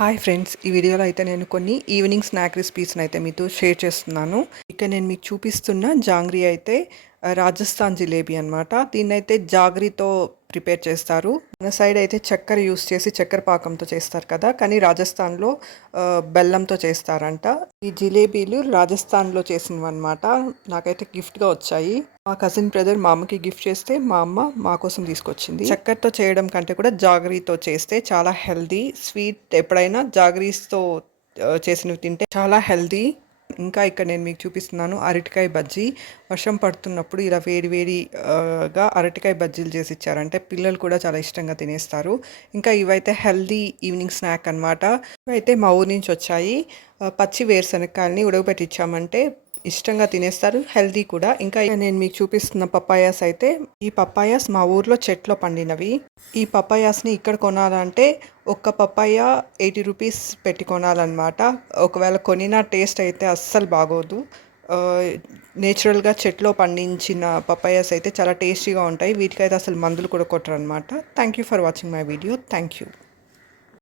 Hi friends ఈ వీడియోలో అయితే నేను కొన్ని ఈవినింగ్ స్నాక్ రెసిపీస్ని అయితే మీతో షేర్ చేస్తున్నాను. ఇక నేను మీకు చూపిస్తున్న జాంగ్రీ అయితే రాజస్థాన్ జిలేబీ అనమాట దీన్నైతే అయితే జాగ్రీతో ప్రిపేర్ చేస్తారు. మన సైడ్ అయితే చక్కెర యూస్ చేసి చక్కెర పాకంతో చేస్తారు కదా. కానీ రాజస్థాన్లో బెల్లంతో చేస్తారంట. ఈ జిలేబీలు రాజస్థాన్లో చేసినవి అనమాట నాకైతే గిఫ్ట్గా వచ్చాయి. మా కజిన్ బ్రదర్ మా అమ్మకి గిఫ్ట్ చేస్తే మా అమ్మ మా కోసం తీసుకొచ్చింది. చక్కెరతో చేయడం కంటే కూడా జాగరీతో చేస్తే చాలా హెల్దీ స్వీట్ ఎప్పుడైనా జాగరీస్తో చేసినవి తింటే చాలా హెల్దీ ఇంకా ఇక్కడ నేను మీకు చూపిస్తున్నాను అరటికాయ బజ్జీ. వర్షం పడుతున్నప్పుడు ఇలా వేడి వేడిగా అరటికాయ బజ్జీలు చేసి ఇచ్చారంటే పిల్లలు కూడా చాలా ఇష్టంగా తినేస్తారు. ఇంకా ఇవైతే హెల్దీ ఈవినింగ్ స్నాక్ అన్నమాట. ఇవైతే మా ఊరి నుంచి వచ్చాయి. పచ్చి వేరుశనగకాయలని ఉడకబెట్టి ఇచ్చామంటే ఇష్టంగా తినేస్తారు. హెల్దీ కూడా. ఇంకా నేను మీకు చూపిస్తున్న పప్పాయాస్ అయితే ఈ పప్పాయాస్ మా ఊర్లో చెట్లో పండినవి. ఈ పప్పాయాస్ని ఇక్కడ కొనాలంటే ఒక్క పప్పాయ ఎయిటీ రూపీస్ పెట్టి కొనాలన్నమాట. ఒకవేళ కొనిన టేస్ట్ అయితే అస్సలు బాగోదు. నేచురల్గా చెట్లో పండించిన పప్పాయాస్ అయితే చాలా టేస్టీగా ఉంటాయి. వీటికైతే అసలు మందులు కూడా కొట్టరు అనమాట thank you for watching my video. Thank you